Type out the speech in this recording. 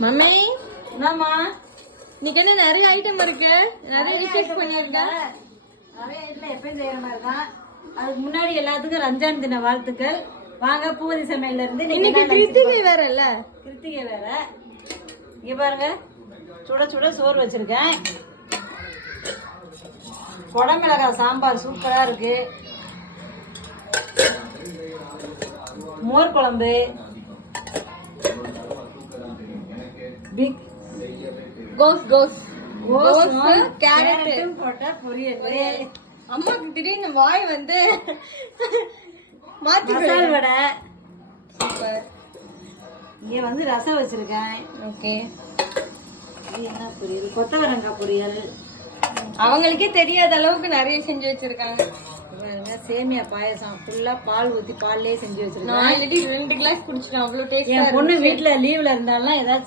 Mummy என்னம்மா இன்னைக்கு என்ன நிறைய ஐட்டம் இருக்கு, நிறைய டிஷஸ் பண்ணிருக்க. நிறைய வீட்டுல எப்பயும் செய்யற மாதிரி தான். அதுக்கு முன்னாடி எல்லாத்துக்கும் ரம்ஜான் தின வாழ்த்துக்கள். வாங்க பூவதி சமையல்ல இருந்து இன்னைக்கு கிருத்திகை வேற இல்ல, கிருத்திகை வேற. இங்க பாருங்க, சுட சுட சோறு வச்சிருக்கேன். குடமிளகாய் சாம்பார் சூப்பரா இருக்கு. மோர் குழம்பு, பிக் கோஸ் கேரட் போட்ட பொரியல். அம்மாக்கு திடீர்னு வாய் வந்து மாத்தி மசால் வடை. சூப்பர். இங்க வந்து ரசம் வச்சிருக்கேன். ஓகே, இது என்ன பொரியல்? கொத்தவரங்காய் பொரியல். அவங்களுக்கே தெரியாத அளவுக்கு நிறைய செஞ்சு வச்சிருக்காங்க. பாருங்க, சேமியா பாயசம் ஃபுல்லா பால் ஊத்தி பால்லயே செஞ்சு வச்சிருக்கேன். நான் ஆல்ரெடி 2 கிளாஸ் குடிச்சிட்டேன், அவ்வளவு டேஸ்டா. என் பொண்ணு வீட்டுல லீவ்ல இருந்தாலும் ஏதாச்சும்